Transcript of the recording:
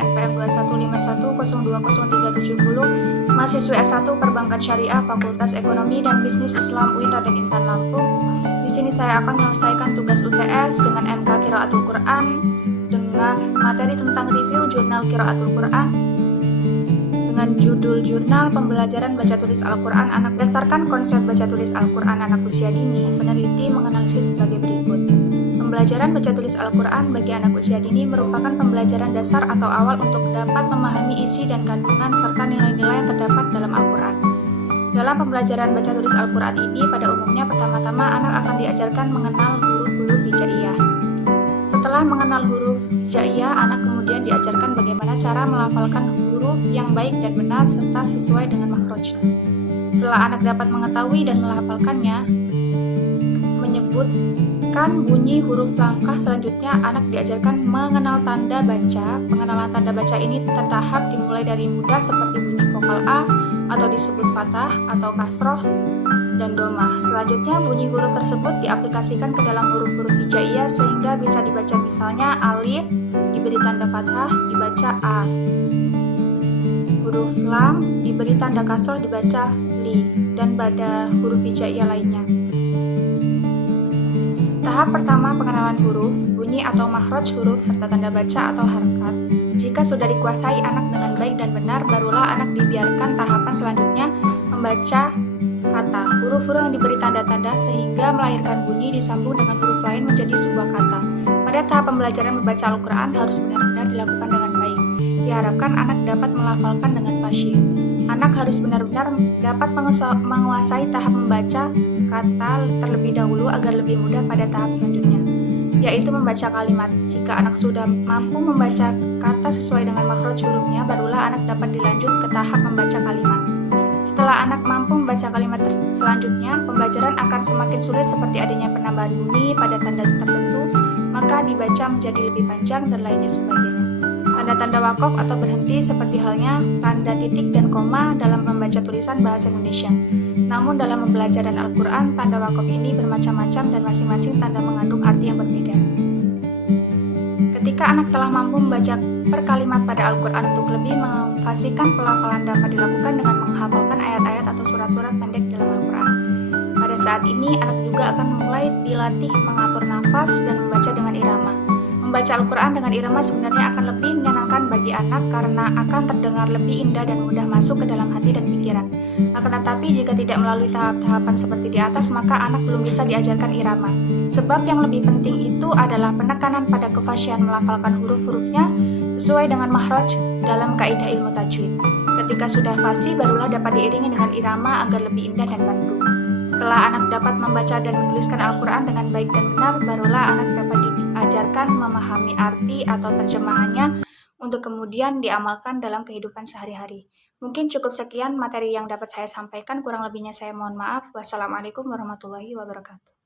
NPM 21510200370, mahasiswi S1 Perbankan Syariah Fakultas Ekonomi dan Bisnis Islam UIN Raden Intan Lampung. Di sini saya akan menyelesaikan tugas UTS dengan MK Qiraatul Quran dengan materi tentang review jurnal Qiraatul Quran dengan judul Jurnal Pembelajaran Baca Tulis Al-Quran Anak. Berdasarkan konsep baca tulis Al-Quran anak usia dini, peneliti menganalisis sebagai berikut. Pembelajaran baca tulis Al-Quran bagi anak usia dini merupakan pembelajaran dasar atau awal untuk dapat memahami isi dan kandungan serta nilai-nilai yang terdapat dalam Al-Quran. Dalam pembelajaran baca tulis Al-Quran ini, pada umumnya pertama-tama anak akan diajarkan mengenal huruf-huruf hijaiyah. Setelah mengenal huruf hijaiyah, anak kemudian diajarkan bagaimana cara melafalkan huruf yang baik dan benar serta sesuai dengan makhrajnya. Setelah anak dapat mengetahui dan melafalkannya, menyebutkan bunyi huruf langkah selanjutnya, anak diajarkan mengenal tanda baca. Pengenalan tanda baca ini tertahap dimulai dari mudah seperti bunyi vokal A atau disebut fathah atau kasroh dan domah. Selanjutnya bunyi huruf tersebut diaplikasikan ke dalam huruf-huruf hijaiyah sehingga bisa dibaca, misalnya alif diberi tanda fathah dibaca A, huruf lam diberi tanda kasroh dibaca li, dan pada huruf hijaiyah lainnya. Tahap pertama, pengenalan huruf, bunyi atau makhraj huruf serta tanda baca atau harakat. Jika sudah dikuasai anak dengan baik dan benar, barulah anak dibiarkan tahapan selanjutnya membaca kata. Huruf-huruf yang diberi tanda-tanda sehingga melahirkan bunyi disambung dengan huruf lain menjadi sebuah kata. Pada tahap pembelajaran membaca Al-Quran harus benar-benar dilakukan dengan baik. Diharapkan anak dapat melafalkan dengan fasyih. Anak harus benar-benar dapat menguasai tahap membaca kata terlebih dahulu agar lebih mudah pada tahap selanjutnya, yaitu membaca kalimat. Jika anak sudah mampu membaca kata sesuai dengan makhraj hurufnya, barulah anak dapat dilanjut ke tahap membaca kalimat. Setelah anak mampu membaca kalimat selanjutnya, pembelajaran akan semakin sulit seperti adanya penambahan bunyi pada tanda tertentu, maka dibaca menjadi lebih panjang dan lainnya sebagainya. Tanda-tanda wakaf atau berhenti seperti halnya tanda titik dan koma dalam membaca tulisan bahasa Indonesia. Namun dalam pembelajaran Al-Quran, tanda wakaf ini bermacam-macam dan masing-masing tanda mengandung arti yang berbeda. Ketika anak telah mampu membaca per kalimat pada Al-Quran, untuk lebih memfasihkan pelafalan dapat dilakukan dengan menghafalkan ayat-ayat atau surat-surat pendek dalam Al-Quran. Pada saat ini, anak juga akan mulai dilatih mengatur nafas dan membaca dengan irama. Membaca Al-Quran dengan irama sebenarnya akan lebih menyenangkan bagi anak karena akan terdengar lebih indah dan mudah masuk ke dalam hati dan pikiran. Akan tetapi jika tidak melalui tahap-tahapan seperti di atas, maka anak belum bisa diajarkan irama. Sebab yang lebih penting itu adalah penekanan pada kefasyihan melafalkan huruf-hurufnya sesuai dengan makhraj dalam kaidah ilmu tajwid. Ketika sudah fasih, barulah dapat diiringi dengan irama agar lebih indah dan merdu. Setelah anak dapat membaca dan menuliskan Al-Quran dengan baik dan benar, barulah anak dapat diajarkan memahami arti atau terjemahannya untuk kemudian diamalkan dalam kehidupan sehari-hari. Mungkin cukup sekian materi yang dapat saya sampaikan, kurang lebihnya saya mohon maaf. Wassalamualaikum warahmatullahi wabarakatuh.